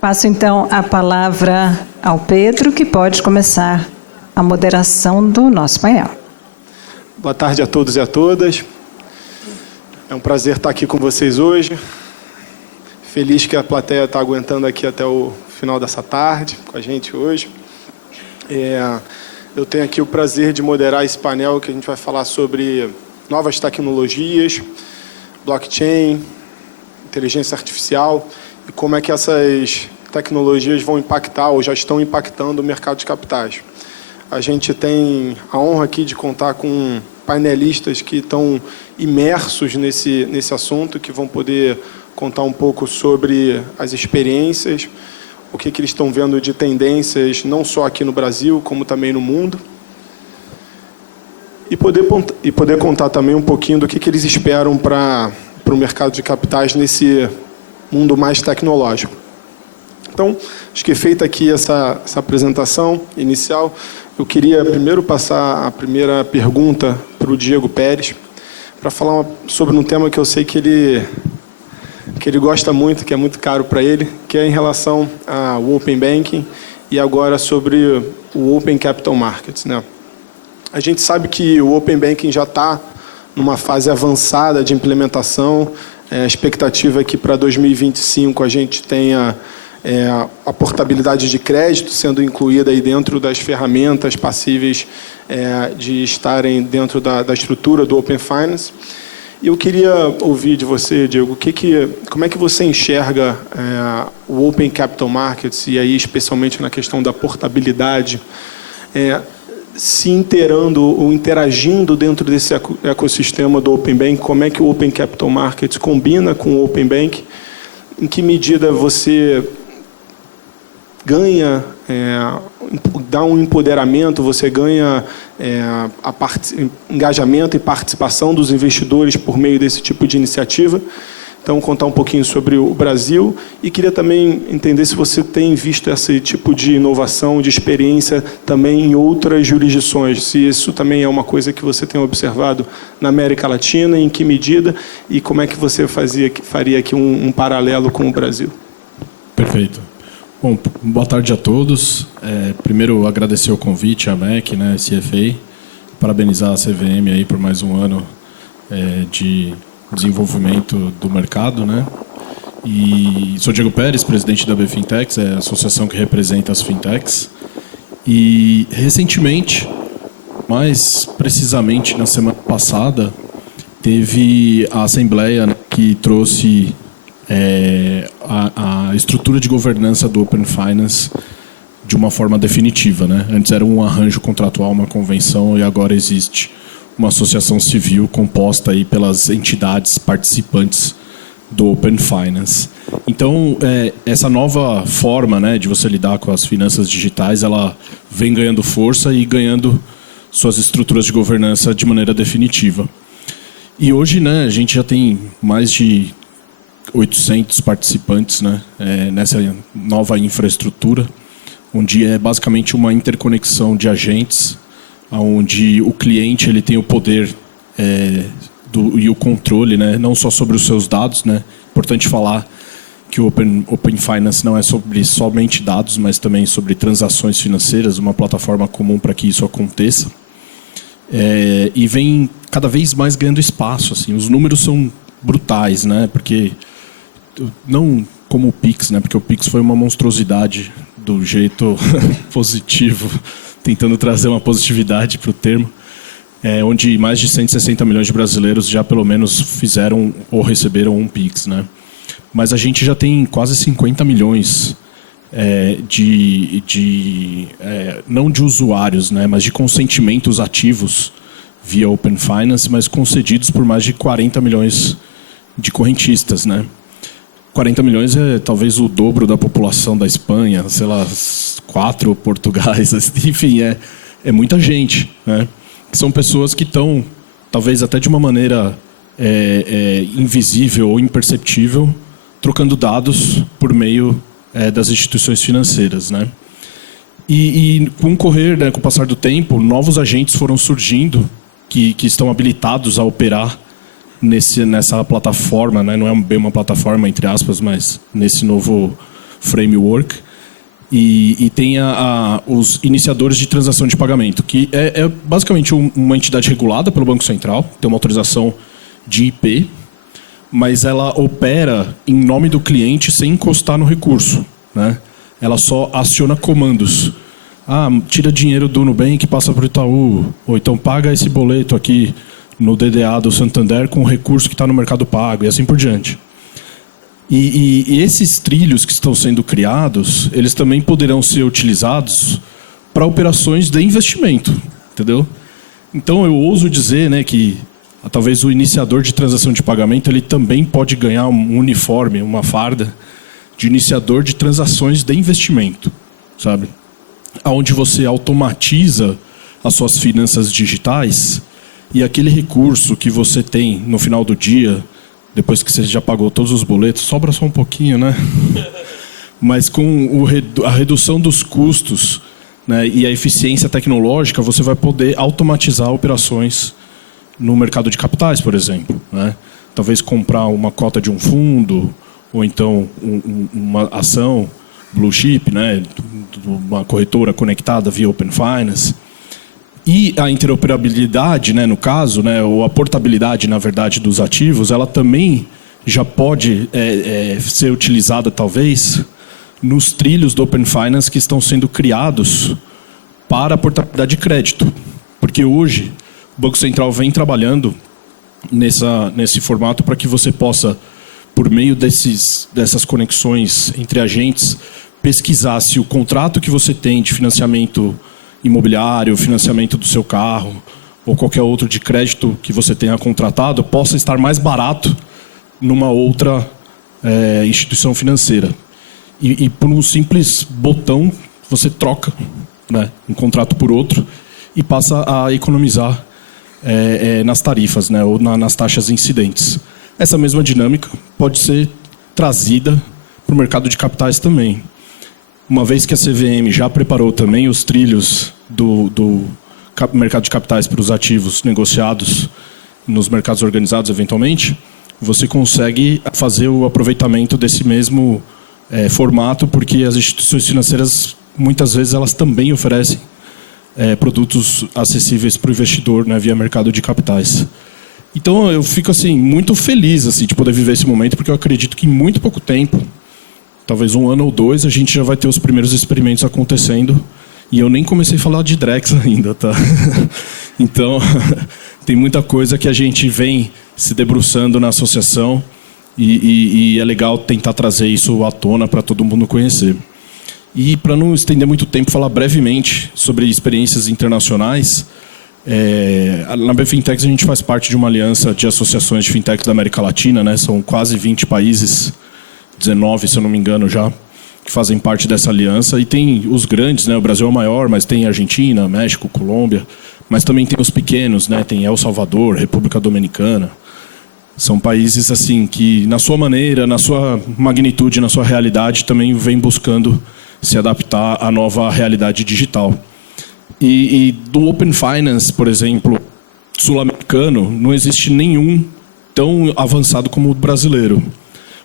Passo então a palavra ao Pedro, que pode começar a moderação do nosso painel. Boa tarde a todos e a todas. É um prazer estar aqui com vocês hoje. Feliz que a plateia está aguentando aqui até o final dessa tarde com a gente hoje. Eu tenho aqui o prazer de moderar esse painel que a gente vai falar sobre novas tecnologias, blockchain, inteligência artificial e como é que essas tecnologias vão impactar ou já estão impactando o mercado de capitais. A gente tem a honra aqui de contar com painelistas que estão imersos nesse assunto, que vão poder contar um pouco sobre as experiências, o que eles estão vendo de tendências, não só aqui no Brasil, como também no mundo. E poder contar também um pouquinho do que eles esperam para o mercado de capitais nesse mundo mais tecnológico. Então, acho que feita aqui essa apresentação inicial, eu queria primeiro passar a primeira pergunta para o Diego Pérez, para falar sobre um tema que eu sei que ele gosta muito, que é muito caro para ele, que é em relação ao Open Banking e agora sobre o Open Capital Markets, né? A gente sabe que o Open Banking já está numa fase avançada de implementação. A expectativa é que para 2025 a gente tenha a portabilidade de crédito sendo incluída aí dentro das ferramentas passíveis de estarem dentro da estrutura do Open Finance. E eu queria ouvir de você, Diego, como é que você enxerga o Open Capital Markets, e aí especialmente na questão da portabilidade, se inteirando ou interagindo dentro desse ecossistema do Open Bank, como é que o Open Capital Markets combina com o Open Bank, em que medida você ganha, dá um empoderamento, você ganha engajamento e participação dos investidores por meio desse tipo de iniciativa. Então, contar um pouquinho sobre o Brasil e queria também entender se você tem visto esse tipo de inovação, de experiência também em outras jurisdições, se isso também é uma coisa que você tem observado na América Latina, em que medida e como é que você faria aqui um paralelo com o Brasil. Perfeito. Bom, boa tarde a todos. Primeiro, agradecer o convite à MEC, né, CFA, parabenizar a CVM aí por mais um ano de desenvolvimento do mercado, né? E sou Diego Pérez, presidente da BFinTechs, a associação que representa as fintechs. E recentemente, mais precisamente na semana passada, teve a assembleia, né, que trouxe a estrutura de governança do Open Finance de uma forma definitiva, né? Antes era um arranjo contratual, uma convenção, e agora existe uma associação civil composta aí pelas entidades participantes do Open Finance. Então, essa nova forma, né, de você lidar com as finanças digitais, ela vem ganhando força e ganhando suas estruturas de governança de maneira definitiva. E hoje, né, a gente já tem mais de 800 participantes, né, nessa nova infraestrutura, onde é basicamente uma interconexão de agentes, onde o cliente ele tem o poder e o controle, né, não só sobre os seus dados, né. Importante falar que o Open Finance não é sobre somente dados, mas também sobre transações financeiras, uma plataforma comum para que isso aconteça. E vem cada vez mais ganhando espaço, assim. Os números são brutais, né, porque não como o Pix, né, porque o Pix foi uma monstruosidade do jeito positivo, tentando trazer uma positividade para o termo, onde mais de 160 milhões de brasileiros já pelo menos fizeram ou receberam um Pix, né? Mas a gente já tem quase 50 milhões não de usuários, né, mas de consentimentos ativos via Open Finance, mas concedidos por mais de 40 milhões de correntistas, né? 40 milhões é talvez o dobro da população da Espanha, sei lá, 4 Portugais, enfim, é muita gente, né? Que são pessoas que estão, talvez até de uma maneira invisível ou imperceptível, trocando dados por meio das instituições financeiras, né? E com o correr, né, com o passar do tempo, novos agentes foram surgindo que estão habilitados a operar nessa plataforma, né? Não é bem uma plataforma, entre aspas, mas nesse novo framework. E tem os iniciadores de transação de pagamento, que é basicamente uma entidade regulada pelo Banco Central, tem uma autorização de IP, mas ela opera em nome do cliente sem encostar no recurso, né? Ela só aciona comandos. Tira dinheiro do Nubank e passa para o Itaú, ou então paga esse boleto aqui no DDA do Santander com o recurso que está no Mercado Pago, e assim por diante. E esses trilhos que estão sendo criados, eles também poderão ser utilizados para operações de investimento, entendeu? Então eu ouso dizer, né, que talvez o iniciador de transação de pagamento ele também pode ganhar um uniforme, uma farda de iniciador de transações de investimento, sabe? Onde você automatiza as suas finanças digitais e aquele recurso que você tem no final do dia, depois que você já pagou todos os boletos, sobra só um pouquinho, né? Mas com a redução dos custos, né, e a eficiência tecnológica, você vai poder automatizar operações no mercado de capitais, por exemplo, né? Talvez comprar uma cota de um fundo, ou então uma ação blue chip, né, uma corretora conectada via Open Finance. E a interoperabilidade, né, no caso, né, ou a portabilidade, na verdade, dos ativos, ela também já pode ser utilizada, talvez, nos trilhos do Open Finance que estão sendo criados para a portabilidade de crédito. Porque hoje o Banco Central vem trabalhando nesse formato para que você possa, por meio dessas conexões entre agentes, pesquisar se o contrato que você tem de financiamento imobiliário, financiamento do seu carro ou qualquer outro de crédito que você tenha contratado possa estar mais barato numa outra instituição financeira. E por um simples botão você troca, né, um contrato por outro e passa a economizar nas tarifas, né, ou nas taxas incidentes. Essa mesma dinâmica pode ser trazida para o mercado de capitais também. Uma vez que a CVM já preparou também os trilhos do mercado de capitais para os ativos negociados nos mercados organizados, eventualmente, você consegue fazer o aproveitamento desse mesmo formato, porque as instituições financeiras, muitas vezes, elas também oferecem produtos acessíveis para o investidor, né, via mercado de capitais. Então, eu fico assim, muito feliz assim, de poder viver esse momento, porque eu acredito que em muito pouco tempo, talvez 1 ano ou 2, a gente já vai ter os primeiros experimentos acontecendo. E eu nem comecei a falar de Drex ainda, tá? Então, tem muita coisa que a gente vem se debruçando na associação e é legal tentar trazer isso à tona para todo mundo conhecer. E para não estender muito tempo, falar brevemente sobre experiências internacionais. Na BFintex a gente faz parte de uma aliança de associações de fintechs da América Latina, né? São quase 20 países, 19, se eu não me engano já, que fazem parte dessa aliança. E tem os grandes, né? O Brasil é o maior, mas tem Argentina, México, Colômbia. Mas também tem os pequenos, né? Tem El Salvador, República Dominicana. São países assim que, na sua maneira, na sua magnitude, na sua realidade, também vem buscando se adaptar à nova realidade digital. E do Open Finance, por exemplo, sul-americano, não existe nenhum tão avançado como o brasileiro.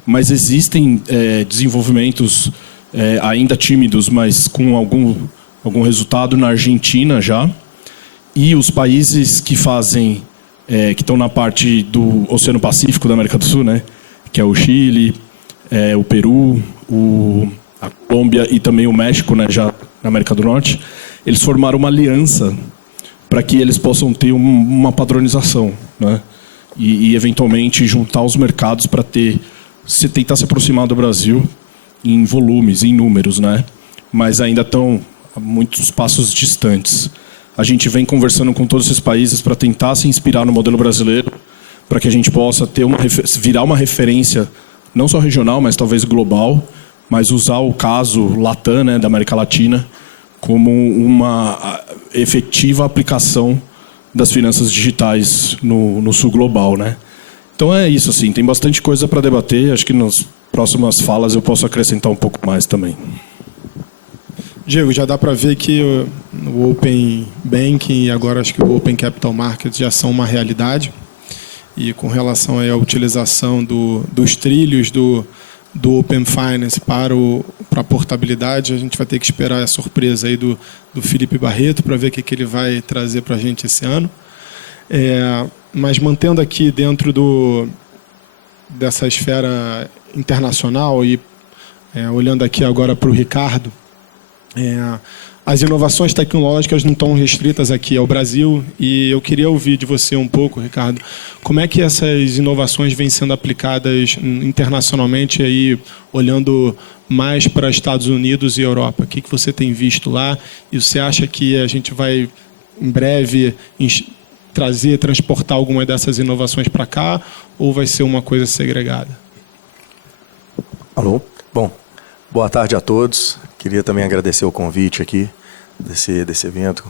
Mas existem desenvolvimentos ainda tímidos, mas com algum resultado na Argentina já. E os países que fazem, que estão na parte do Oceano Pacífico da América do Sul, né? Que é o Chile, o Peru, a Colômbia e também o México, né? Já na América do Norte, eles formaram uma aliança para que eles possam ter uma padronização, né? E eventualmente juntar os mercados para tentar se aproximar do Brasil em volumes, em números, né? Mas ainda estão a muitos passos distantes. A gente vem conversando com todos esses países para tentar se inspirar no modelo brasileiro, para que a gente possa virar uma referência, não só regional, mas talvez global, mas usar o caso Latam, né, da América Latina, como uma efetiva aplicação das finanças digitais no sul global, né? Então é isso, assim, tem bastante coisa para debater. Acho que nas próximas falas eu posso acrescentar um pouco mais também. Diego, já dá para ver que o Open Banking e agora acho que o Open Capital Markets já são uma realidade. E com relação aí à utilização dos trilhos do do Open Finance para a portabilidade. A gente vai ter que esperar a surpresa aí do Felipe Barreto para ver o que ele vai trazer para a gente esse ano. Mas mantendo aqui dentro dessa esfera internacional e olhando aqui agora para o Ricardo, as inovações tecnológicas não estão restritas aqui ao Brasil, e eu queria ouvir de você um pouco, Ricardo, como é que essas inovações vêm sendo aplicadas internacionalmente, aí, olhando mais para Estados Unidos e Europa. O que você tem visto lá? E você acha que a gente vai, em breve, transportar alguma dessas inovações para cá, ou vai ser uma coisa segregada? Alô? Bom, boa tarde a todos. Queria também agradecer o convite aqui desse evento,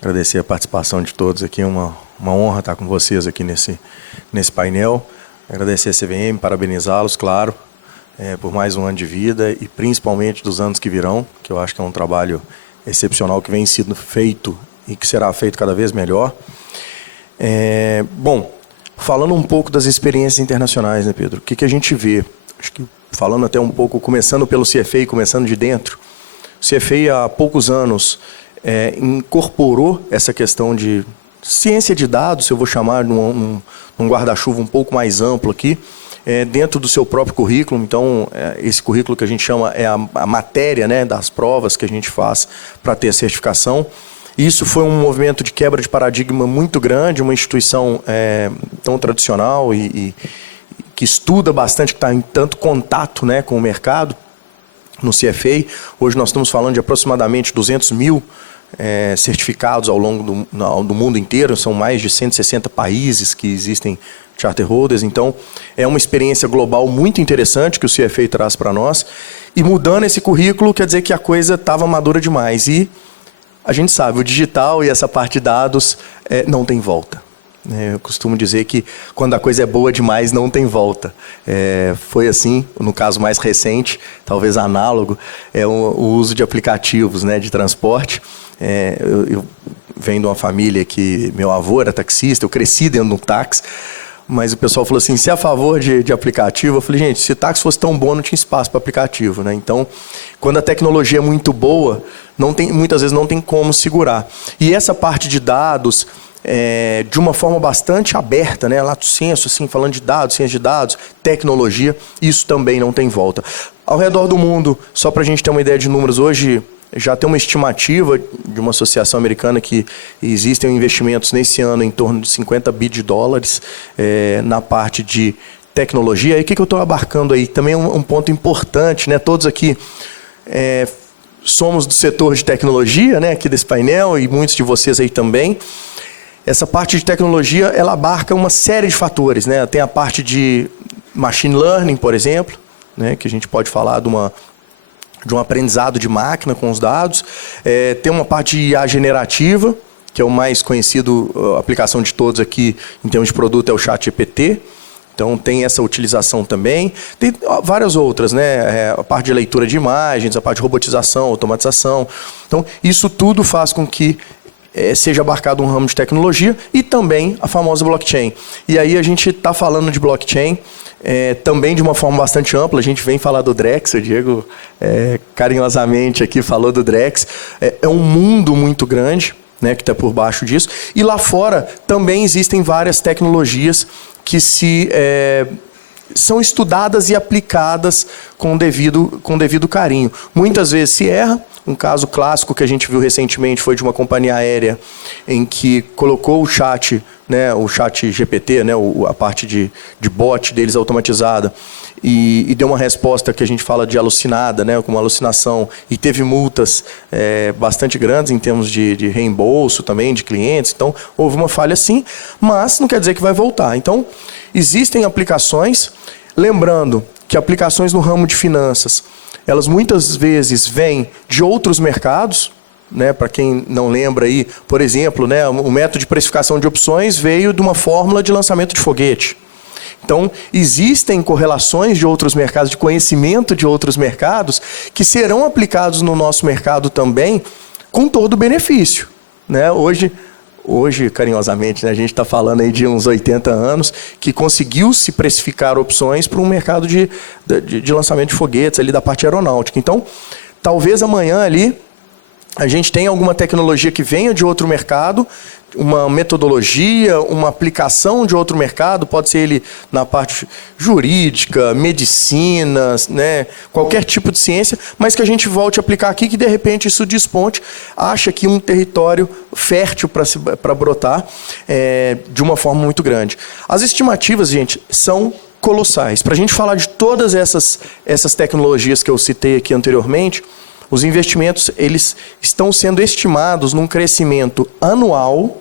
agradecer a participação de todos aqui. É uma honra estar com vocês aqui nesse painel. Agradecer a CVM, parabenizá-los, claro, por mais um ano de vida e principalmente dos anos que virão, que eu acho que é um trabalho excepcional que vem sendo feito e que será feito cada vez melhor. Bom, falando um pouco das experiências internacionais, né, Pedro? O que a gente vê? Acho que falando até um pouco, começando pelo CFA e começando de dentro, o CFA há poucos anos incorporou essa questão de ciência de dados, eu vou chamar num guarda-chuva um pouco mais amplo aqui, dentro do seu próprio currículo. Então, esse currículo que a gente chama é a matéria, né, das provas que a gente faz para ter a certificação. Isso foi um movimento de quebra de paradigma muito grande, uma instituição tão tradicional e que estuda bastante, que está em tanto contato, né, com o mercado, no CFA. Hoje nós estamos falando de aproximadamente 200 mil certificados ao longo do mundo inteiro. São mais de 160 países que existem charter holders. Então, é uma experiência global muito interessante que o CFA traz para nós. E mudando esse currículo, quer dizer que a coisa estava madura demais. E a gente sabe, o digital e essa parte de dados não tem volta. Eu costumo dizer que quando a coisa é boa demais, não tem volta. Foi assim, no caso mais recente, talvez análogo, o uso de aplicativos, né, de transporte. Eu venho de uma família que meu avô era taxista, eu cresci dentro de um táxi, mas o pessoal falou assim, se é a favor de aplicativo, eu falei, gente, se o táxi fosse tão bom, não tinha espaço para aplicativo, né? Então, quando a tecnologia é muito boa, muitas vezes não tem como segurar. E essa parte de dados, de uma forma bastante aberta, né? Lato sensu, assim, falando de dados, ciência de dados, tecnologia, isso também não tem volta. Ao redor do mundo, só para a gente ter uma ideia de números, hoje já tem uma estimativa de uma associação americana que existem investimentos nesse ano em torno de 50 bi de dólares na parte de tecnologia. E o que eu estou abarcando aí? Também é um ponto importante, né? Todos aqui somos do setor de tecnologia, né? Aqui desse painel, e muitos de vocês aí também. Essa parte de tecnologia, ela abarca uma série de fatores, né? Tem a parte de machine learning, por exemplo, né? Que a gente pode falar de um aprendizado de máquina com os dados. Tem uma parte de IA generativa, que é o mais conhecido, a aplicação de todos aqui em termos de produto é o ChatGPT. Então tem essa utilização também. Tem várias outras, né? A parte de leitura de imagens, a parte de robotização, automatização. Então isso tudo faz com que seja abarcado um ramo de tecnologia e também a famosa blockchain. E aí a gente está falando de blockchain também de uma forma bastante ampla. A gente vem falar do Drex, o Diego carinhosamente aqui falou do Drex. É um mundo muito grande, né, que está por baixo disso. E lá fora também existem várias tecnologias que são estudadas e aplicadas com devido carinho. Muitas vezes se erra. Um caso clássico que a gente viu recentemente foi de uma companhia aérea em que colocou o chat, né, o chat GPT, né, a parte de bot deles automatizada, e deu uma resposta que a gente fala de alucinada, né, com uma alucinação, e teve multas bastante grandes em termos de reembolso também de clientes. Então, houve uma falha sim, mas não quer dizer que vai voltar. Então, existem aplicações, lembrando que aplicações no ramo de finanças, elas muitas vezes vêm de outros mercados, né? Para quem não lembra aí, por exemplo, né, o método de precificação de opções veio de uma fórmula de lançamento de foguete. Então, existem correlações de outros mercados, de conhecimento de outros mercados, que serão aplicados no nosso mercado também, com todo o benefício, né? Hoje, hoje, carinhosamente, né, a gente está falando aí de uns 80 anos, que conseguiu se precificar opções para um mercado de lançamento de foguetes ali da parte aeronáutica. Então, talvez amanhã ali a gente tenha alguma tecnologia que venha de outro mercado, uma metodologia, uma aplicação de outro mercado, pode ser ele na parte jurídica, medicina, né, qualquer tipo de ciência, mas que a gente volte a aplicar aqui, que de repente isso desponte, acha aqui um território fértil para brotar de uma forma muito grande. As estimativas, gente, são colossais. Para a gente falar de todas essas tecnologias que eu citei aqui anteriormente, os investimentos eles estão sendo estimados num crescimento anual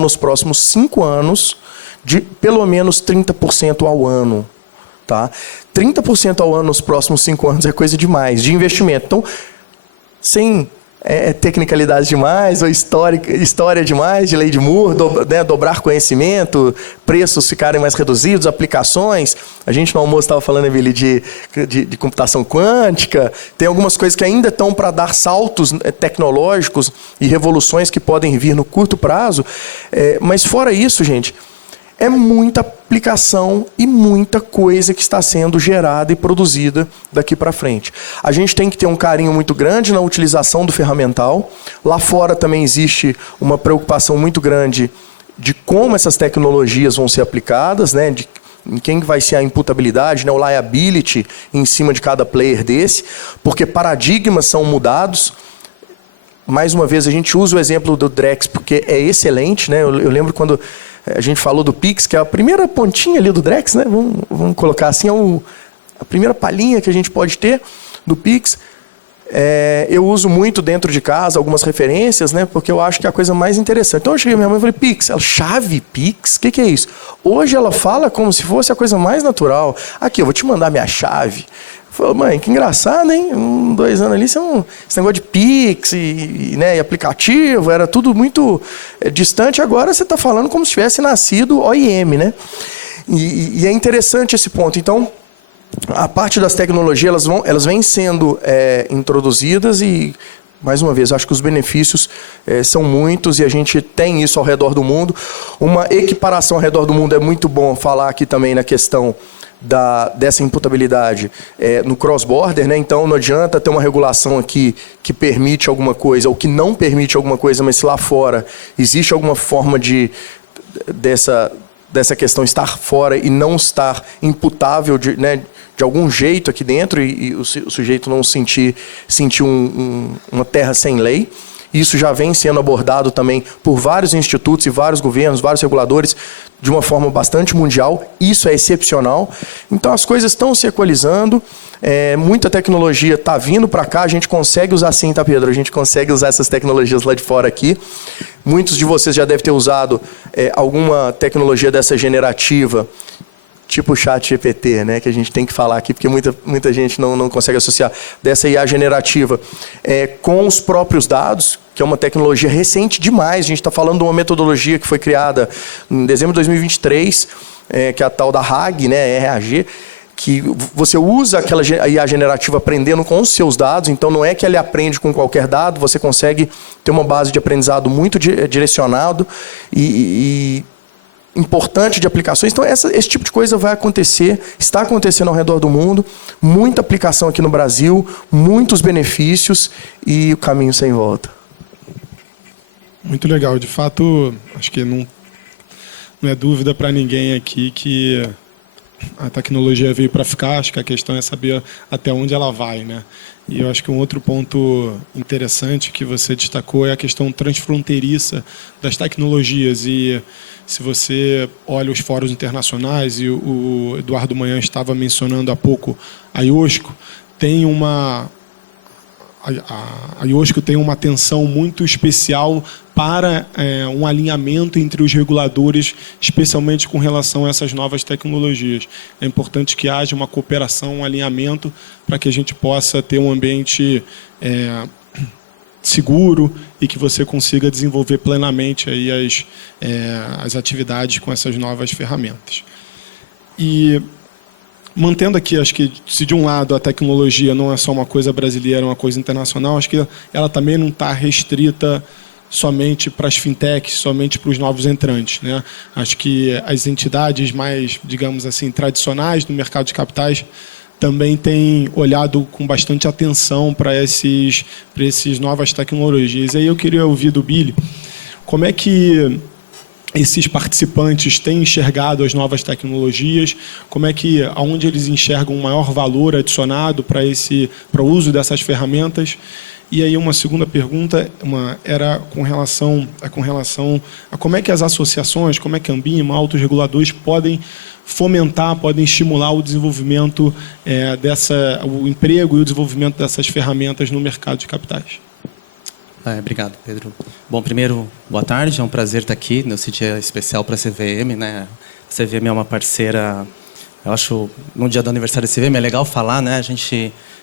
nos próximos 5 anos de pelo menos 30% ao ano. Tá? 30% ao ano nos próximos 5 anos é coisa demais de investimento. Então, sem tecnicalidade demais, ou história demais, de lei de Moore, dobrar conhecimento, preços ficarem mais reduzidos, aplicações. A gente no almoço estava falando, Emily, de computação quântica. Tem algumas coisas que ainda estão para dar saltos tecnológicos e revoluções que podem vir no curto prazo. Mas fora isso, gente, é muita aplicação e muita coisa que está sendo gerada e produzida daqui para frente. A gente tem que ter um carinho muito grande na utilização do ferramental. Lá fora também existe uma preocupação muito grande de como essas tecnologias vão ser aplicadas, né? De quem vai ser a imputabilidade, né? O liability em cima de cada player desse, porque paradigmas são mudados. Mais uma vez, a gente usa o exemplo do Drex, porque é excelente, né? Eu lembro quando a gente falou do Pix, que é a primeira pontinha ali do Drex, né? Vamos colocar assim, a primeira palhinha que a gente pode ter do Pix. Eu uso muito dentro de casa algumas referências, né? Porque eu acho que é a coisa mais interessante. Então eu cheguei à minha mãe e falei, Pix, ela, chave Pix? O que é isso? Hoje ela fala como se fosse a coisa mais natural. Aqui, eu vou te mandar minha chave. Falei, mãe, que engraçado, hein? 2 anos ali, esse negócio de Pix e aplicativo, era tudo muito distante. Agora você está falando como se tivesse nascido OIM, né? E é interessante esse ponto. Então, a parte das tecnologias, elas vêm sendo introduzidas e, mais uma vez, acho que os benefícios são muitos e a gente tem isso ao redor do mundo. Uma equiparação ao redor do mundo é muito bom falar aqui também na questão dessa imputabilidade no cross-border, né? Então não adianta ter uma regulação aqui que permite alguma coisa ou que não permite alguma coisa, mas se lá fora existe alguma forma dessa questão estar fora e não estar imputável de algum jeito aqui dentro e o sujeito não sentir uma terra sem lei. Isso já vem sendo abordado também por vários institutos e vários governos, vários reguladores, de uma forma bastante mundial. Isso é excepcional. Então, as coisas estão se equalizando. Muita tecnologia está vindo para cá. A gente consegue usar sim, tá, Pedro? A gente consegue usar essas tecnologias lá de fora aqui. Muitos de vocês já devem ter usado alguma tecnologia dessa generativa, tipo o ChatGPT, né, que a gente tem que falar aqui, porque muita gente não consegue associar, dessa IA generativa com os próprios dados, que é uma tecnologia recente demais. A gente está falando de uma metodologia que foi criada em dezembro de 2023, que é a tal da RAG, né, RAG, que você usa aquela IA generativa aprendendo com os seus dados, então não é que ele aprende com qualquer dado, você consegue ter uma base de aprendizado muito direcionado e importante de aplicações. Então, esse tipo de coisa vai acontecer, está acontecendo ao redor do mundo, muita aplicação aqui no Brasil, muitos benefícios e o caminho sem volta. Muito legal. De fato, acho que não é dúvida para ninguém aqui que a tecnologia veio para ficar. Acho que a questão é saber até onde ela vai, né? E eu acho que um outro ponto interessante que você destacou é a questão transfronteiriça das tecnologias. E se você olha os fóruns internacionais, e o Eduardo Manhã estava mencionando há pouco a IOSCO, a IOSCO tem uma atenção muito especial para um alinhamento entre os reguladores, especialmente com relação a essas novas tecnologias. É importante que haja uma cooperação, um alinhamento, para que a gente possa ter um ambiente seguro e que você consiga desenvolver plenamente aí as atividades com essas novas ferramentas. E mantendo aqui, acho que se de um lado a tecnologia não é só uma coisa brasileira, é uma coisa internacional, acho que ela também não está restrita somente para as fintechs, somente para os novos entrantes, né? Acho que as entidades mais, digamos assim, tradicionais no mercado de capitais também têm olhado com bastante atenção para esses novas tecnologias. E aí eu queria ouvir do Billy como é que esses participantes têm enxergado as novas tecnologias, aonde eles enxergam um maior valor adicionado para o uso dessas ferramentas. E aí uma segunda pergunta era com relação a como é que as associações, como é que a Ambima, altos reguladores podem fomentar, podem estimular o desenvolvimento o emprego e o desenvolvimento dessas ferramentas no mercado de capitais. Obrigado, Pedro. Bom, primeiro, boa tarde. É um prazer estar aqui nesse dia especial para a CVM, né? A CVM é uma parceira, eu acho, no dia do aniversário da CVM é legal falar, né?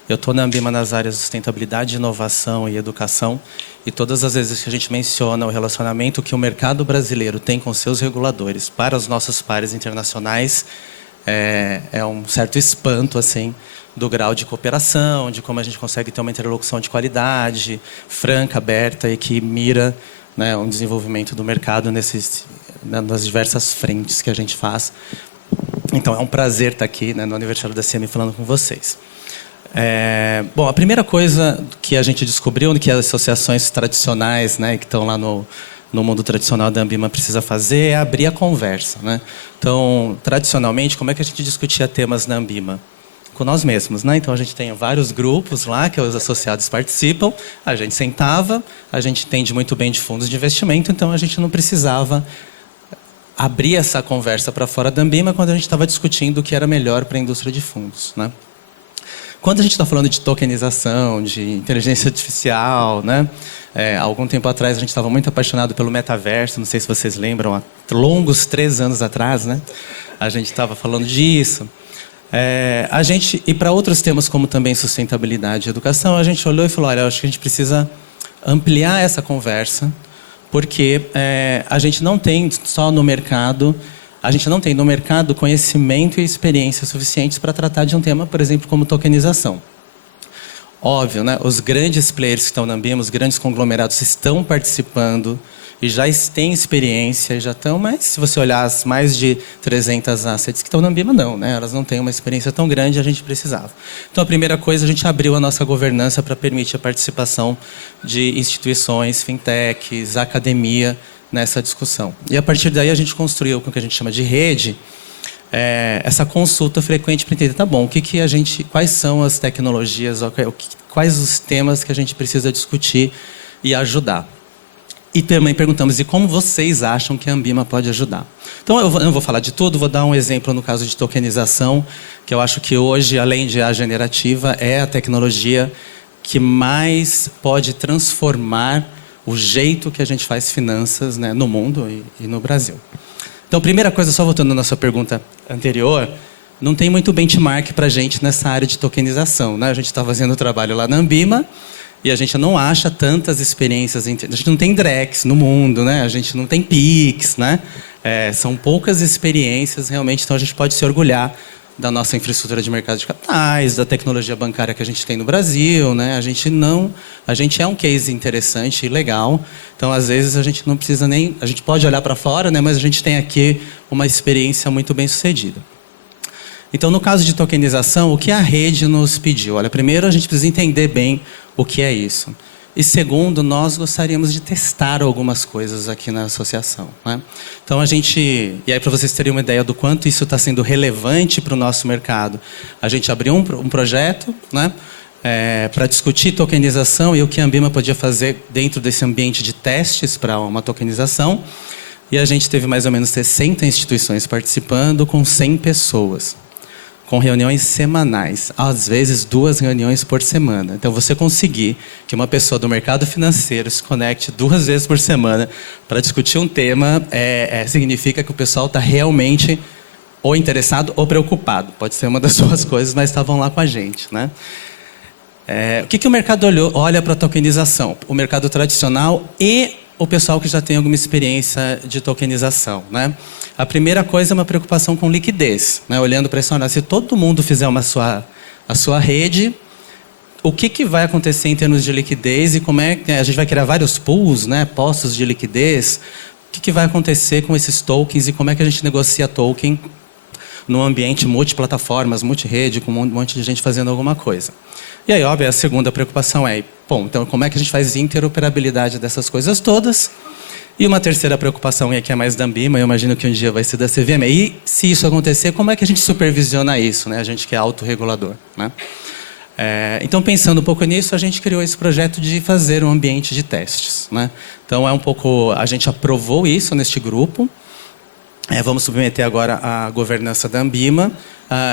Eu estou na Ambima nas áreas de sustentabilidade, inovação e educação, e todas as vezes que a gente menciona o relacionamento que o mercado brasileiro tem com seus reguladores para os nossos pares internacionais, é um certo espanto, assim, do grau de cooperação, de como a gente consegue ter uma interlocução de qualidade, franca, aberta e que mira, né, um desenvolvimento do mercado nas diversas frentes que a gente faz. Então, é um prazer estar aqui, né, no aniversário da CM falando com vocês. Bom, a primeira coisa que a gente descobriu, que as associações tradicionais, né, que estão lá no mundo tradicional da Ambima precisa fazer, é abrir a conversa, né? Então, tradicionalmente, como é que a gente discutia temas na Ambima? Com nós mesmos, né? Então a gente tem vários grupos lá que os associados participam, a gente sentava, a gente entende muito bem de fundos de investimento, então a gente não precisava abrir essa conversa para fora da Ambima quando a gente estava discutindo o que era melhor para a indústria de fundos, né? Quando a gente está falando de tokenização, de inteligência artificial, né? Há algum tempo atrás a gente estava muito apaixonado pelo metaverso, não sei se vocês lembram, há longos 3 anos atrás, né? A gente estava falando disso. E para outros temas como também sustentabilidade e educação, a gente olhou e falou, olha, eu acho que a gente precisa ampliar essa conversa, porque a gente não tem só no mercado, conhecimento e experiência suficientes para tratar de um tema, por exemplo, como tokenização. Óbvio, né? Os grandes players que estão na Ambima, os grandes conglomerados estão participando e já têm experiência, já estão, mas se você olhar as mais de 300 assets que estão na Ambima, não, né? Elas não têm uma experiência tão grande, a gente precisava. Então, a primeira coisa, a gente abriu a nossa governança para permitir a participação de instituições, fintechs, academia nessa discussão. E a partir daí a gente construiu o que a gente chama de rede, essa consulta frequente para entender, tá bom, quais são as tecnologias, quais os temas que a gente precisa discutir e ajudar. E também perguntamos, e como vocês acham que a Ambima pode ajudar? Então, eu não vou falar de tudo, vou dar um exemplo no caso de tokenização, que eu acho que hoje, além de a generativa, é a tecnologia que mais pode transformar o jeito que a gente faz finanças, né, no mundo e no Brasil. Então, primeira coisa, só voltando à nossa pergunta anterior, não tem muito benchmark para a gente nessa área de tokenização, né? A gente está fazendo o trabalho lá na Ambima, e a gente não acha tantas experiências, a gente não tem Drex no mundo, né? A gente não tem Pix, né? São poucas experiências realmente, então a gente pode se orgulhar da nossa infraestrutura de mercado de capitais, da tecnologia bancária que a gente tem no Brasil, né? A gente é um case interessante e legal, então às vezes a gente não precisa nem, a gente pode olhar para fora, né? Mas a gente tem aqui uma experiência muito bem sucedida. Então, no caso de tokenização, o que a rede nos pediu? Olha, primeiro a gente precisa entender bem o que é isso. E segundo, nós gostaríamos de testar algumas coisas aqui na associação, né? Então, e aí para vocês terem uma ideia do quanto isso está sendo relevante para o nosso mercado, a gente abriu um projeto, né, para discutir tokenização e o que a Ambima podia fazer dentro desse ambiente de testes para uma tokenização. E a gente teve mais ou menos 60 instituições participando com 100 pessoas. Com reuniões semanais, às vezes 2 reuniões por semana. Então, você conseguir que uma pessoa do mercado financeiro se conecte 2 vezes por semana para discutir um tema, significa que o pessoal está realmente ou interessado ou preocupado. Pode ser uma das duas coisas, mas estavam lá com a gente, né? O que o mercado olha para a tokenização? O mercado tradicional e o pessoal que já tem alguma experiência de tokenização, né? A primeira coisa é uma preocupação com liquidez, né? Olhando para isso, se todo mundo fizer a sua rede, o que vai acontecer em termos de liquidez e como é que a gente vai criar vários pools, né, postos de liquidez. O que vai acontecer com esses tokens e como é que a gente negocia token num ambiente multiplataformas, multirede, com um monte de gente fazendo alguma coisa. E aí, óbvio, a segunda preocupação é, bom, então como é que a gente faz interoperabilidade dessas coisas todas? E uma terceira preocupação, e aqui é mais da Ambima, eu imagino que um dia vai ser da CVM, e se isso acontecer, como é que a gente supervisiona isso, né? A gente que é autorregulador, né? Então, pensando um pouco nisso, a gente criou esse projeto de fazer um ambiente de testes, né? Então, a gente aprovou isso neste grupo. Vamos submeter agora a governança da Ambima.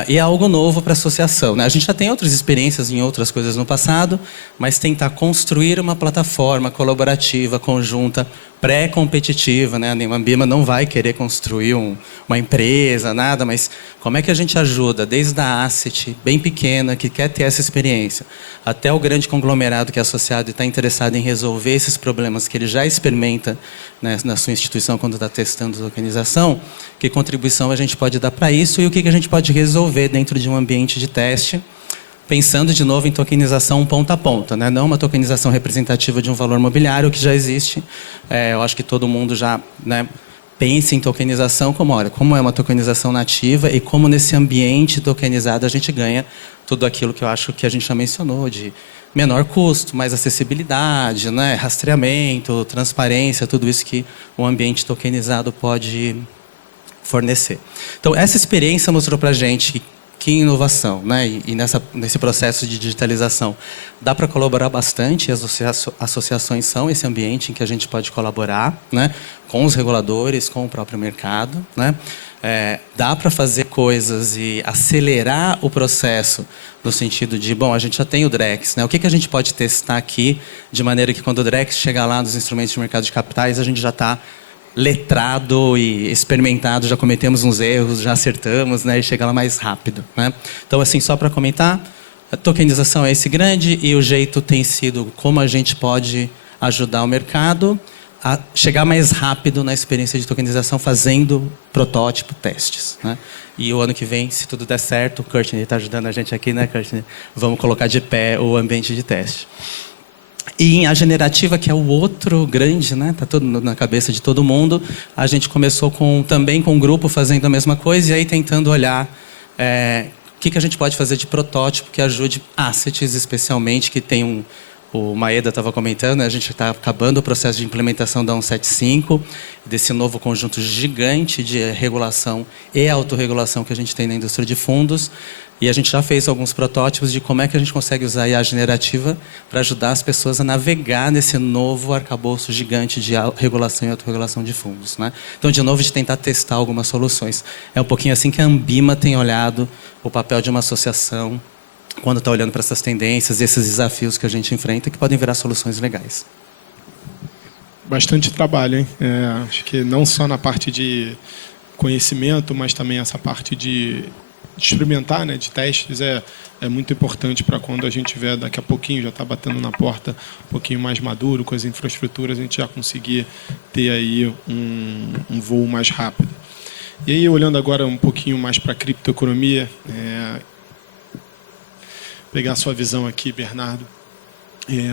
E é algo novo para a associação, né? A gente já tem outras experiências em outras coisas no passado, mas tentar construir uma plataforma colaborativa, conjunta, pré-competitiva, né? A Ambima não vai querer construir uma empresa, nada, mas como é que a gente ajuda, desde a asset bem pequena, que quer ter essa experiência, até o grande conglomerado que é associado e está interessado em resolver esses problemas que ele já experimenta, né, na sua instituição quando está testando a tokenização, que contribuição a gente pode dar para isso e o que a gente pode resolver dentro de um ambiente de teste, pensando de novo em tokenização ponta a ponta, né? Não uma tokenização representativa de um valor mobiliário que já existe. Eu acho que todo mundo já, né, pensa em tokenização como, olha, como é uma tokenização nativa e como nesse ambiente tokenizado a gente ganha tudo aquilo que eu acho que a gente já mencionou, de menor custo, mais acessibilidade, né, rastreamento, transparência, tudo isso que um ambiente tokenizado pode fornecer. Então, essa experiência mostrou para a gente que inovação, né, e nesse processo de digitalização dá para colaborar bastante, as associações são esse ambiente em que a gente pode colaborar, né, com os reguladores, com o próprio mercado, né. Dá para fazer coisas e acelerar o processo no sentido de, bom, a gente já tem o DREX, né? O que a gente pode testar aqui de maneira que quando o DREX chegar lá nos instrumentos de mercado de capitais, a gente já está letrado e experimentado, já cometemos uns erros, já acertamos, né? E chega lá mais rápido, né? Então, assim, só para comentar, a tokenização é esse grande e o jeito tem sido como a gente pode ajudar o mercado a chegar mais rápido na experiência de tokenização fazendo protótipo, testes, né? E o ano que vem, se tudo der certo, o Courtney está ajudando a gente aqui, né, Courtney? Vamos colocar de pé o ambiente de teste. E em A Generativa, que é o outro grande, né? Está todo na cabeça de todo mundo, a gente começou também com um grupo fazendo a mesma coisa e aí tentando olhar o que a gente pode fazer de protótipo que ajude assets, especialmente, que tem o Maeda estava comentando, né? A gente está acabando o processo de implementação da 175, desse novo conjunto gigante de regulação e autorregulação que a gente tem na indústria de fundos. E a gente já fez alguns protótipos de como é que a gente consegue usar a IA generativa para ajudar as pessoas a navegar nesse novo arcabouço gigante de regulação e autorregulação de fundos, né? Então, de novo, de tentar testar algumas soluções. É um pouquinho assim que a Ambima tem olhado o papel de uma associação quando está olhando para essas tendências e esses desafios que a gente enfrenta, que podem virar soluções legais. Bastante trabalho, hein? Acho que não só na parte de conhecimento, mas também essa parte de experimentar, né, de testes, é muito importante para quando a gente tiver daqui a pouquinho, já está batendo na porta, um pouquinho mais maduro com as infraestruturas, a gente já conseguir ter aí um voo mais rápido. E aí, olhando agora um pouquinho mais para a criptoeconomia, pegar a sua visão aqui, Bernardo,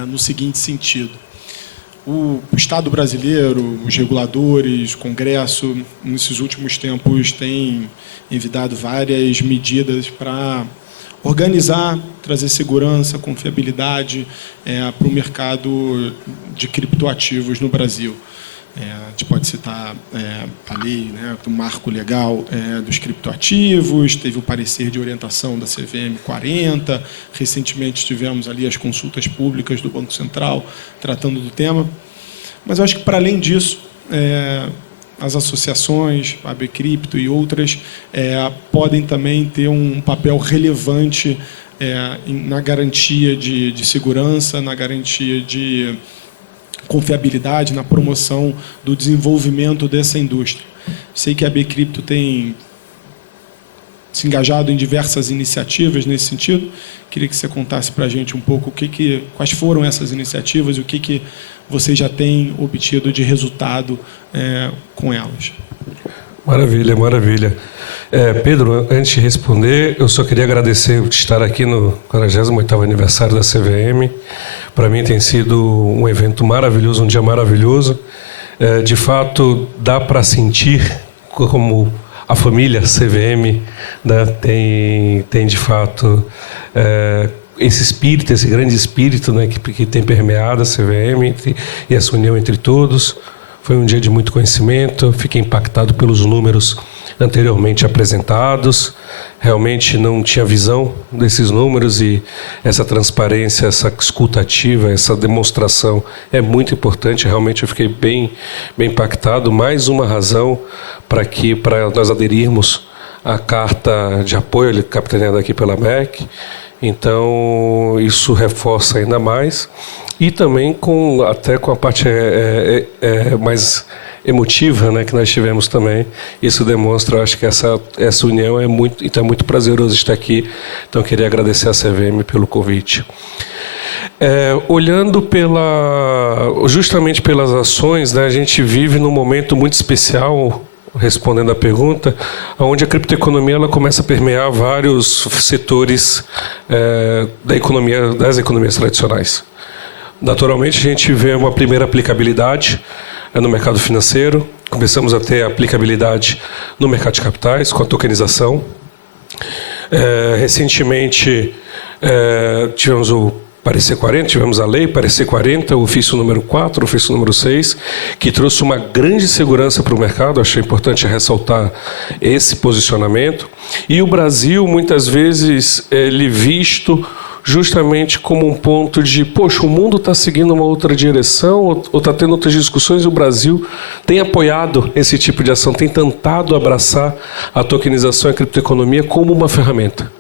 no seguinte sentido. O Estado brasileiro, os reguladores, o Congresso, nesses últimos tempos, têm envidado várias medidas para organizar, trazer segurança, confiabilidade para o mercado de criptoativos no Brasil. A gente pode citar a lei, né, do marco legal dos criptoativos, teve o parecer de orientação da CVM 40, recentemente tivemos ali as consultas públicas do Banco Central tratando do tema. Mas eu acho que, para além disso, as associações, a Bcrypto e outras, podem também ter um papel relevante na garantia de segurança, na garantia de confiabilidade, na promoção do desenvolvimento dessa indústria. Sei que a Bcrypto tem se engajado em diversas iniciativas nesse sentido. Queria que você contasse para a gente um pouco quais foram essas iniciativas e o que vocês já têm obtido de resultado com elas. Maravilha, maravilha. Pedro, antes de responder, eu só queria agradecer por estar aqui no 48º aniversário da CVM. Para mim tem sido um evento maravilhoso, um dia maravilhoso. De fato, dá para sentir como a família CVM, né, tem de fato esse espírito, esse grande espírito, né, que tem permeado a CVM e essa união entre todos. Foi um dia de muito conhecimento, fiquei impactado pelos números anteriormente apresentados. Realmente não tinha visão desses números e essa transparência, essa escuta ativa, essa demonstração é muito importante. Realmente eu fiquei bem impactado. Mais uma razão para nós aderirmos à carta de apoio capitaneada aqui pela MEC. Então isso reforça ainda mais. E também até com a parte mais emotiva, né, que nós tivemos também. Isso demonstra, eu acho que essa união então é muito prazeroso estar aqui. Então, eu queria agradecer à CVM pelo convite. Olhando justamente pelas ações, né, a gente vive num momento muito especial, respondendo à pergunta, onde a criptoeconomia ela começa a permear vários setores das economias tradicionais. Naturalmente, a gente vê uma primeira aplicabilidade no mercado financeiro, começamos a ter aplicabilidade no mercado de capitais, com a tokenização. Recentemente, tivemos o Parecer 40, tivemos a lei Parecer 40, o ofício número 4, o ofício número 6, que trouxe uma grande segurança para o mercado. Achei importante ressaltar esse posicionamento. E o Brasil, muitas vezes, ele visto justamente como um ponto de, poxa, o mundo está seguindo uma outra direção ou está tendo outras discussões, e o Brasil tem apoiado esse tipo de ação, tem tentado abraçar a tokenização e a criptoeconomia como uma ferramenta.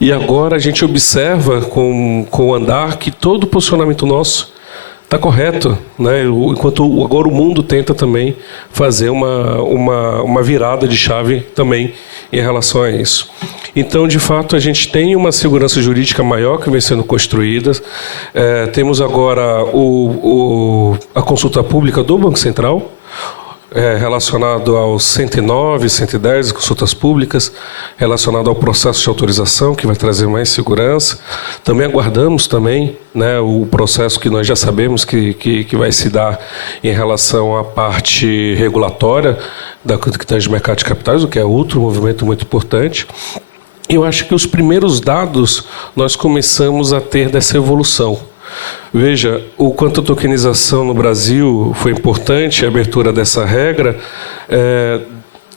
E agora a gente observa com o andar que todo o posicionamento nosso está correto, né? Enquanto agora o mundo tenta também fazer uma virada de chave também em relação a isso. Então, de fato, a gente tem uma segurança jurídica maior que vem sendo construída. Temos agora a consulta pública do Banco Central, relacionado aos 109, 110 consultas públicas, relacionado ao processo de autorização, que vai trazer mais segurança. Também aguardamos né, o processo que nós já sabemos que vai se dar em relação à parte regulatória da que de mercado de capitais, o que é outro movimento muito importante. Eu acho que os primeiros dados nós começamos a ter dessa evolução. Veja, o quanto a tokenização no Brasil foi importante, a abertura dessa regra.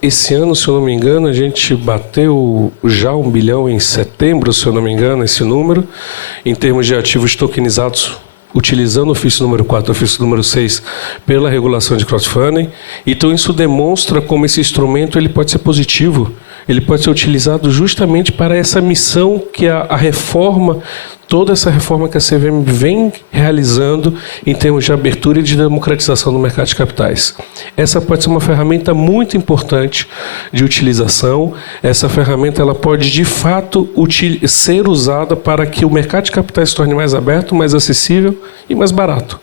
Esse ano, se eu não me engano, a gente bateu já 1 bilhão em setembro, se eu não me engano, esse número, em termos de ativos tokenizados, utilizando o ofício número 4 e o ofício número 6 pela regulação de crowdfunding. Então, isso demonstra como esse instrumento ele pode ser positivo, ele pode ser utilizado justamente para essa missão que a reforma, toda essa reforma que a CVM vem realizando em termos de abertura e de democratização do mercado de capitais. Essa pode ser uma ferramenta muito importante de utilização. Essa ferramenta ela pode, de fato, ser usada para que o mercado de capitais se torne mais aberto, mais acessível e mais barato,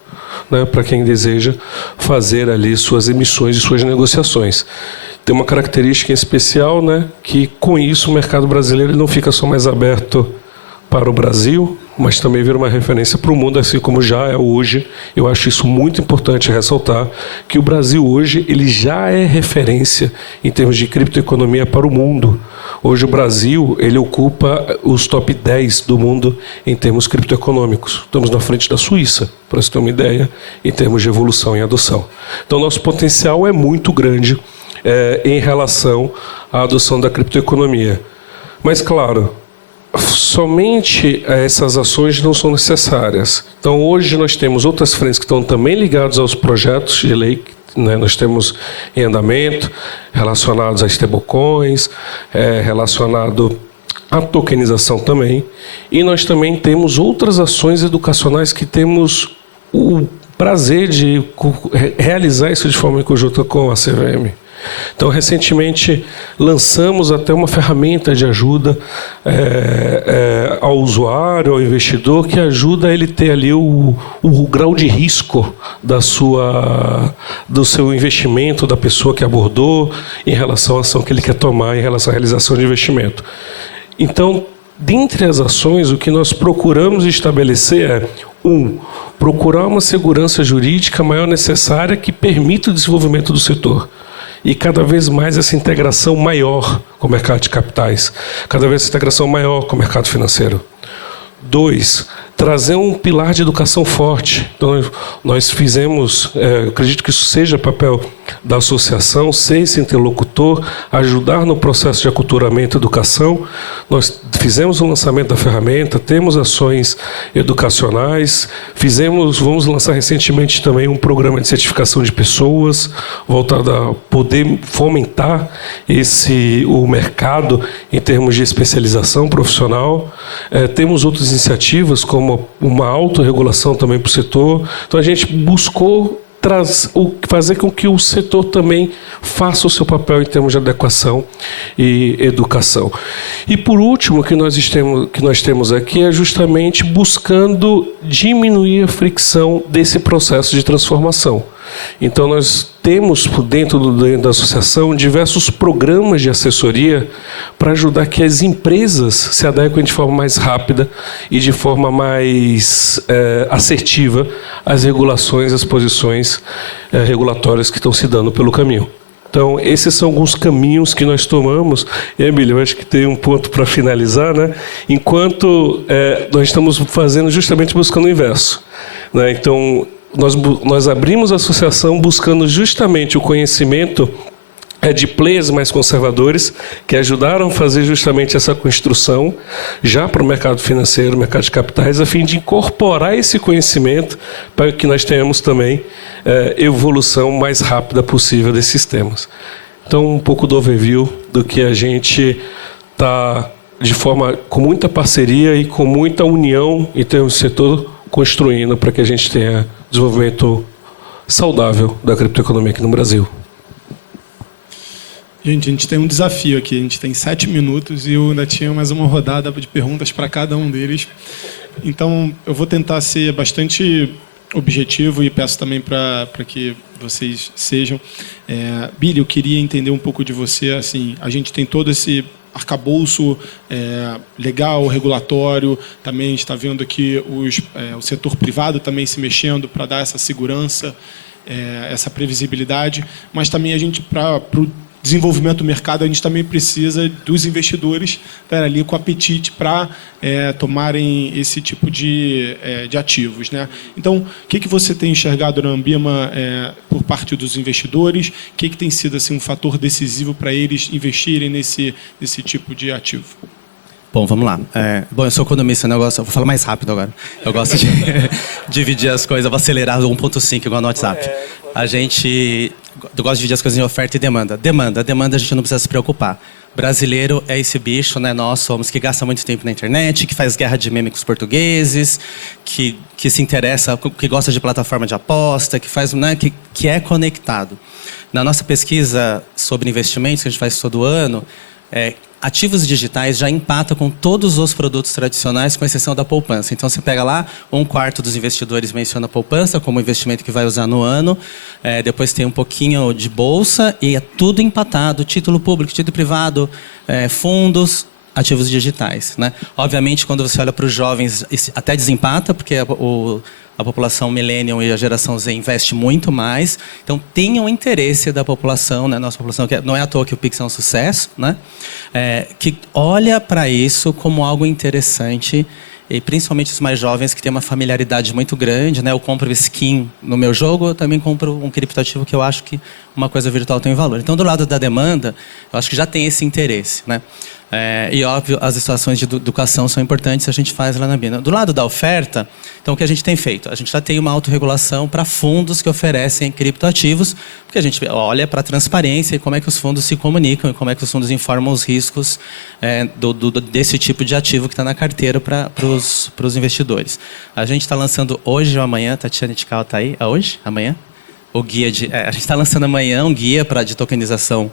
né, para quem deseja fazer ali suas emissões e suas negociações. Tem uma característica em especial, né, que com isso o mercado brasileiro ele não fica só mais aberto para o Brasil, mas também vira uma referência para o mundo, assim como já é hoje. Eu acho isso muito importante ressaltar, que o Brasil hoje ele já é referência em termos de criptoeconomia para o mundo. Hoje o Brasil ele ocupa os top 10 do mundo em termos criptoeconômicos. Estamos na frente da Suíça, para você ter uma ideia, em termos de evolução e adoção. Então nosso potencial é muito grande em relação à adoção da criptoeconomia. Mas claro, somente essas ações não são necessárias. Então, hoje nós temos outras frentes que estão também ligadas aos projetos de lei, né? Nós temos em andamento, relacionados a stablecoins, relacionado à tokenização também. E nós também temos outras ações educacionais que temos prazer de realizar isso de forma em conjunta com a CVM. Então, recentemente, lançamos até uma ferramenta de ajuda ao usuário, ao investidor, que ajuda ele ter ali o grau de risco do seu investimento, da pessoa que abordou, em relação à ação que ele quer tomar, em relação à realização de investimento. Então, dentre as ações, o que nós procuramos estabelecer é, procurar uma segurança jurídica maior necessária que permita o desenvolvimento do setor. E cada vez mais essa integração maior com o mercado de capitais, cada vez essa integração maior com o mercado financeiro. 2, trazer um pilar de educação forte. Então, nós fizemos, acredito que isso seja papel da associação, ser esse interlocutor, ajudar no processo de aculturamento e educação. Nós fizemos o lançamento da ferramenta, temos ações educacionais, vamos lançar recentemente também um programa de certificação de pessoas, voltado a poder fomentar o mercado em termos de especialização profissional. Temos outras iniciativas, como uma autorregulação também para o setor. Então, a gente buscou fazer com que o setor também faça o seu papel em termos de adequação e educação. E, por último, o que nós temos aqui é justamente buscando diminuir a fricção desse processo de transformação. Então, nós temos, dentro da associação, diversos programas de assessoria para ajudar que as empresas se adequem de forma mais rápida e de forma mais assertiva às regulações, às posições regulatórias que estão se dando pelo caminho. Então, esses são alguns caminhos que nós tomamos. E, Emílio, eu acho que tem um ponto para finalizar, né? Enquanto nós estamos fazendo justamente buscando o inverso, né? Então, nós abrimos a associação buscando justamente o conhecimento de players mais conservadores que ajudaram a fazer justamente essa construção já para o mercado financeiro, mercado de capitais, a fim de incorporar esse conhecimento para que nós tenhamos também evolução mais rápida possível desses sistemas. Então, um pouco do overview do que a gente está, com muita parceria e com muita união em termos de setor, construindo para que a gente tenha desenvolvimento saudável da criptoeconomia aqui no Brasil. Gente, a gente tem um desafio aqui. A gente tem 7 minutos e eu ainda tinha mais uma rodada de perguntas para cada um deles. Então, eu vou tentar ser bastante objetivo e peço também para que vocês sejam. Billy, eu queria entender um pouco de você. Assim, a gente tem todo esse arcabouço legal, regulatório. Também a gente está vendo aqui o setor privado também se mexendo para dar essa segurança, essa previsibilidade. Mas também a gente, para o desenvolvimento do mercado, a gente também precisa dos investidores ali com apetite para tomarem esse tipo de ativos, né? Então, o que você tem enxergado na Ambima por parte dos investidores? O que tem sido assim, um fator decisivo para eles investirem nesse tipo de ativo? Bom, vamos lá. Eu sou economista, né? Eu vou falar mais rápido agora. Eu gosto de dividir as coisas, eu vou acelerar 1.5 igual no WhatsApp. Eu gosto de dividir as coisas em oferta e demanda. Demanda a gente não precisa se preocupar. Brasileiro é esse bicho, né? Nós somos que gasta muito tempo na internet, que faz guerra de meme com os portugueses, que se interessa, que gosta de plataforma de aposta, que faz, né? Que é conectado. Na nossa pesquisa sobre investimentos que a gente faz todo ano, ativos digitais já empata com todos os produtos tradicionais, com exceção da poupança. Então, você pega lá, 1/4 dos investidores menciona a poupança como investimento que vai usar no ano. Depois tem um pouquinho de bolsa e é tudo empatado. Título público, título privado, fundos, ativos digitais, né? Obviamente, quando você olha para os jovens, até desempata, porque a população millennial e a geração Z investe muito mais. Então, tenham interesse da população, né? Nossa população, que não é à toa que o Pix é um sucesso, né? Que olha para isso como algo interessante, e principalmente os mais jovens que têm uma familiaridade muito grande, né? Eu compro skin no meu jogo, eu também compro um criptoativo que eu acho que uma coisa virtual tem valor. Então, do lado da demanda, eu acho que já tem esse interesse, né? E, óbvio, as situações de educação são importantes, a gente faz lá na Ambima. Do lado da oferta, então, o que a gente tem feito? A gente já tem uma autorregulação para fundos que oferecem criptoativos, porque a gente olha para a transparência e como é que os fundos se comunicam e como é que os fundos informam os riscos desse tipo de ativo que está na carteira para os investidores. A gente está lançando hoje ou amanhã, Tatiana Tikal está aí? Hoje? Amanhã? A gente está lançando amanhã um guia de tokenização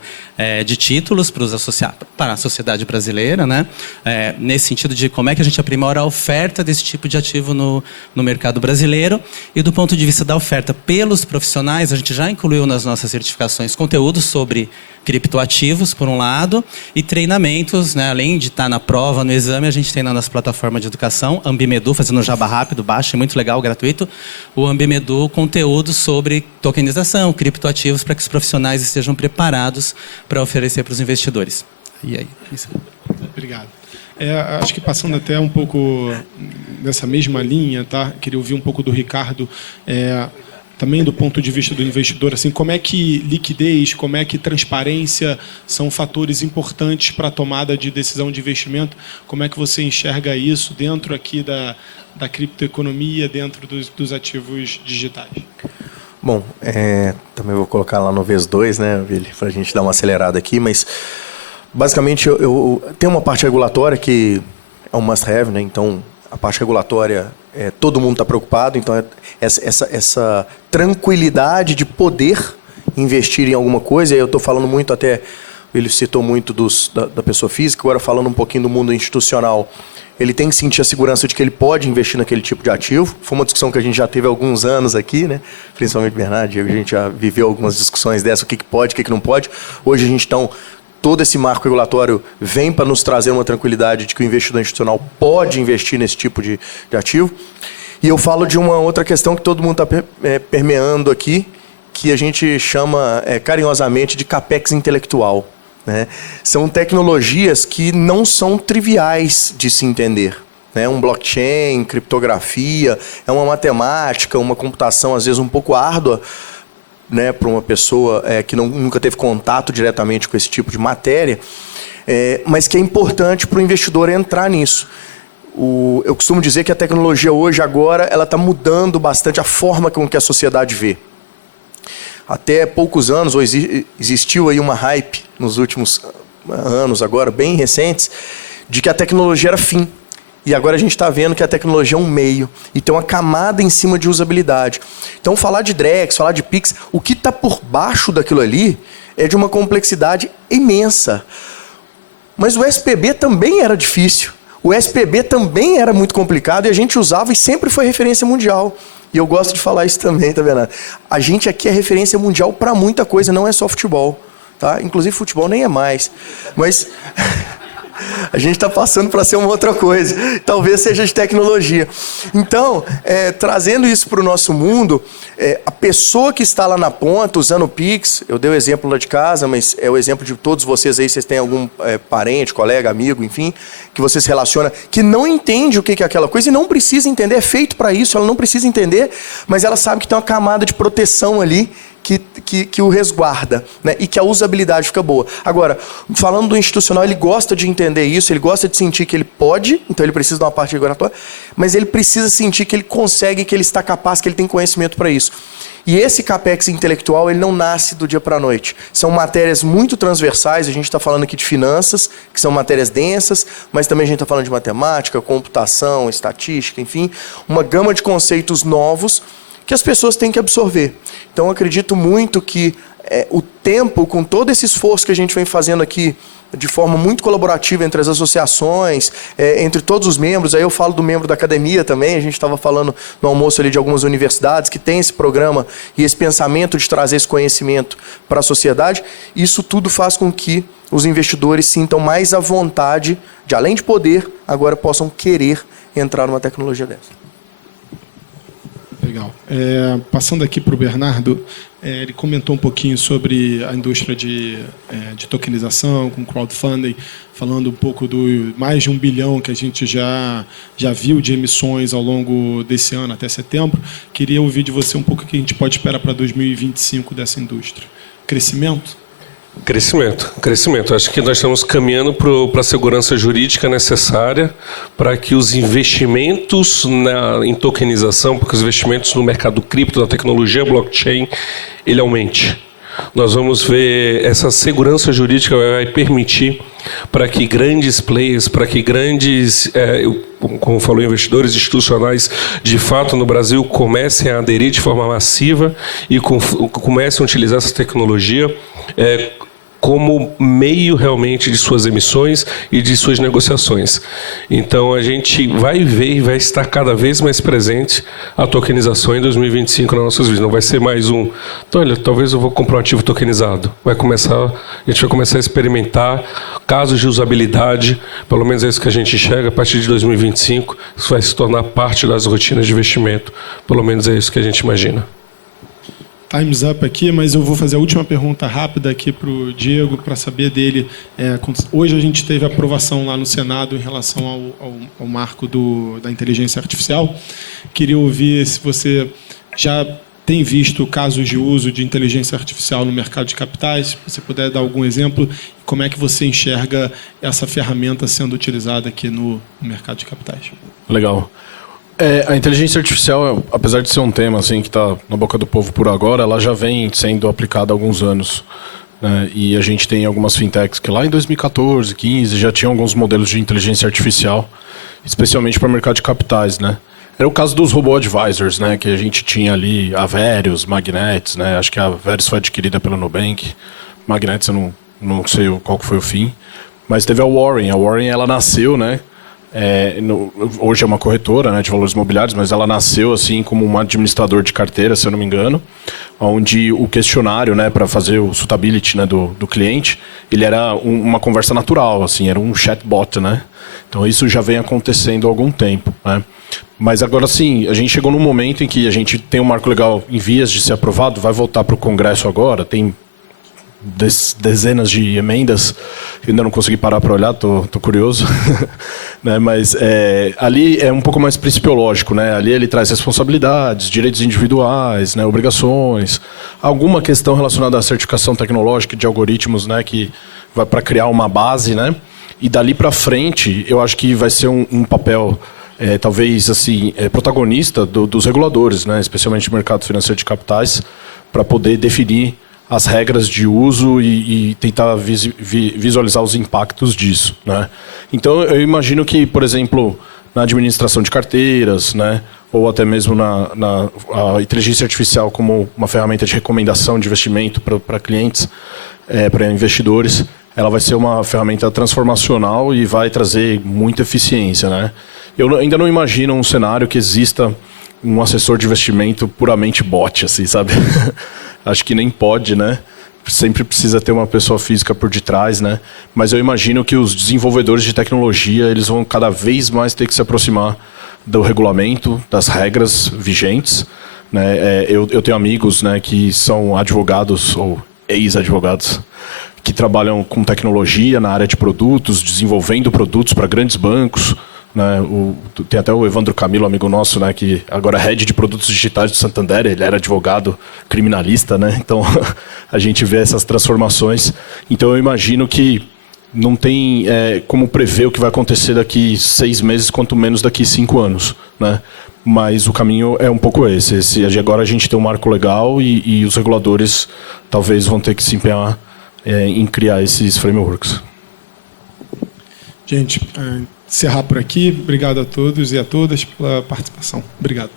de títulos para a sociedade brasileira, né? Nesse sentido de como é que a gente aprimora a oferta desse tipo de ativo no mercado brasileiro. E do ponto de vista da oferta pelos profissionais, a gente já incluiu nas nossas certificações conteúdos sobre criptoativos, por um lado, e treinamentos, né? Além de estar na prova, no exame, a gente tem na nossa plataforma de educação, Ambimedu, fazendo jabá rápido, baixo, é muito legal, gratuito, o Ambimedu, conteúdo sobre tokenização, criptoativos, para que os profissionais estejam preparados para oferecer para os investidores. E aí? Isso. Obrigado. Acho que passando até um pouco dessa mesma linha, tá? Queria ouvir um pouco do Ricardo, também do ponto de vista do investidor, assim, como é que liquidez, como é que transparência são fatores importantes para a tomada de decisão de investimento? Como é que você enxerga isso dentro aqui da criptoeconomia, dentro dos ativos digitais? Bom, também vou colocar lá no VES 2, né, Vili, para a gente dar uma acelerada aqui, mas basicamente eu tenho uma parte regulatória que é um must-have, né, então a parte regulatória, todo mundo está preocupado, então essa tranquilidade de poder investir em alguma coisa, e eu estou falando muito até, ele citou muito da pessoa física, agora falando um pouquinho do mundo institucional, ele tem que sentir a segurança de que ele pode investir naquele tipo de ativo. Foi uma discussão que a gente já teve há alguns anos aqui, né? Principalmente Bernardo, a gente já viveu algumas discussões dessas, o que pode, o que não pode. Hoje a gente todo esse marco regulatório vem para nos trazer uma tranquilidade de que o investidor institucional pode investir nesse tipo de ativo. E eu falo de uma outra questão que todo mundo está permeando aqui, que a gente chama carinhosamente de capex intelectual, né? São tecnologias que não são triviais de se entender, né? Um blockchain, criptografia, é uma matemática, uma computação às vezes um pouco árdua, né, para uma pessoa que nunca teve contato diretamente com esse tipo de matéria, mas que é importante para o investidor entrar nisso. Eu costumo dizer que a tecnologia hoje, agora, ela está mudando bastante a forma com que a sociedade vê. Até poucos anos, existiu aí uma hype nos últimos anos, agora bem recentes, de que a tecnologia era fim. E agora a gente está vendo que a tecnologia é um meio e tem uma camada em cima de usabilidade. Então, falar de Drex, falar de Pix, o que está por baixo daquilo ali é de uma complexidade imensa. Mas o SPB também era difícil. O SPB também era muito complicado e a gente usava e sempre foi referência mundial. E eu gosto de falar isso também, tá vendo? A gente aqui é referência mundial para muita coisa, não é só futebol. Tá? Inclusive futebol nem é mais. Mas a gente está passando para ser uma outra coisa. Talvez seja de tecnologia. Então, trazendo isso para o nosso mundo, a pessoa que está lá na ponta, usando o Pix, eu dei o exemplo lá de casa, mas é o exemplo de todos vocês aí, vocês têm algum parente, colega, amigo, enfim, que você se relaciona, que não entende o que é aquela coisa e não precisa entender, é feito para isso, ela não precisa entender, mas ela sabe que tem uma camada de proteção ali que o resguarda, né? E que a usabilidade fica boa. Agora, falando do institucional, ele gosta de entender isso, ele gosta de sentir que ele pode, então ele precisa de uma parte regulatória, mas ele precisa sentir que ele consegue, que ele está capaz, que ele tem conhecimento para isso. E esse capex intelectual, ele não nasce do dia para a noite. São matérias muito transversais, a gente está falando aqui de finanças, que são matérias densas, mas também a gente está falando de matemática, computação, estatística, enfim, uma gama de conceitos novos que as pessoas têm que absorver. Então, eu acredito muito que o tempo, com todo esse esforço que a gente vem fazendo aqui, de forma muito colaborativa entre as associações, entre todos os membros, aí eu falo do membro da academia também, a gente estava falando no almoço ali de algumas universidades que tem esse programa e esse pensamento de trazer esse conhecimento para a sociedade, isso tudo faz com que os investidores sintam mais à vontade de, além de poder, agora possam querer entrar numa tecnologia dessa. Legal. Passando aqui para o Bernardo, ele comentou um pouquinho sobre a indústria de tokenização, com crowdfunding, falando um pouco do mais de 1 bilhão que a gente já viu de emissões ao longo desse ano, até setembro. Queria ouvir de você um pouco o que a gente pode esperar para 2025 dessa indústria. Crescimento? Crescimento. Acho que nós estamos caminhando para a segurança jurídica necessária para que os investimentos em tokenização, porque os investimentos no mercado cripto, na tecnologia blockchain, ele aumente. Nós vamos ver essa segurança jurídica vai permitir para que grandes players, para que grandes, como falou, investidores institucionais, de fato no Brasil comecem a aderir de forma massiva e comecem a utilizar essa tecnologia como meio realmente de suas emissões e de suas negociações. Então a gente vai ver e vai estar cada vez mais presente a tokenização em 2025 nas nossas vidas. Não vai ser mais então, olha, talvez eu vou comprar um ativo tokenizado. A gente vai começar a experimentar casos de usabilidade, pelo menos é isso que a gente enxerga, a partir de 2025, isso vai se tornar parte das rotinas de investimento, pelo menos é isso que a gente imagina. Time's up aqui, mas eu vou fazer a última pergunta rápida aqui para o Diego, para saber dele. Hoje a gente teve aprovação lá no Senado em relação ao marco da inteligência artificial. Queria ouvir se você já tem visto casos de uso de inteligência artificial no mercado de capitais, se você puder dar algum exemplo, como é que você enxerga essa ferramenta sendo utilizada aqui no mercado de capitais. Legal. A inteligência artificial, apesar de ser um tema assim, que está na boca do povo por agora, ela já vem sendo aplicada há alguns anos. Né? E a gente tem algumas fintechs que lá em 2014, 2015, já tinham alguns modelos de inteligência artificial, especialmente para o mercado de capitais. Né? Era o caso dos robo-advisors, né? Que a gente tinha ali, a Verius, Magnetics, né? Acho que a Verius foi adquirida pela Nubank. Magnetics eu não sei qual que foi o fim. Mas teve a Warren. A Warren, ela nasceu, né? Hoje é uma corretora, né, de valores imobiliários, mas ela nasceu assim como um administrador de carteira, se eu não me engano, onde o questionário, né, para fazer o suitability, né, do cliente, ele era uma conversa natural, assim, era um chatbot, né? Então isso já vem acontecendo há algum tempo, né? Mas agora sim, a gente chegou num momento em que a gente tem um marco legal em vias de ser aprovado, vai voltar para o Congresso agora, tem dezenas de emendas, ainda não consegui parar para olhar, tô curioso. Né? Mas ali é um pouco mais principiológico, né? Ali ele traz responsabilidades, direitos individuais, né? Obrigações, alguma questão relacionada à certificação tecnológica de algoritmos, né? Que vai para criar uma base, né? E dali para frente, eu acho que vai ser um papel talvez assim protagonista dos reguladores, né? Especialmente do mercado financeiro de capitais, para poder definir as regras de uso e tentar visualizar os impactos disso, né? Então, eu imagino que, por exemplo, na administração de carteiras, né, ou até mesmo a inteligência artificial como uma ferramenta de recomendação de investimento para clientes, para investidores, ela vai ser uma ferramenta transformacional e vai trazer muita eficiência, né? Eu ainda não imagino um cenário que exista um assessor de investimento puramente bot, assim, sabe? Acho que nem pode, né? Sempre precisa ter uma pessoa física por detrás, né? Mas eu imagino que os desenvolvedores de tecnologia, eles vão cada vez mais ter que se aproximar do regulamento, das regras vigentes, né? Eu tenho amigos, né, que são advogados ou ex-advogados que trabalham com tecnologia na área de produtos, desenvolvendo produtos para grandes bancos, né? Tem até o Evandro Camilo, amigo nosso, né, que agora é head de produtos digitais do Santander, ele era advogado criminalista, né? Então a gente vê essas transformações. Então eu imagino que não tem como prever o que vai acontecer daqui 6 meses, quanto menos daqui 5 anos, né? Mas o caminho é um pouco esse. Agora a gente tem um marco legal e os reguladores talvez vão ter que se empenhar em criar esses frameworks. Gente, encerrar por aqui. Obrigado a todos e a todas pela participação. Obrigado.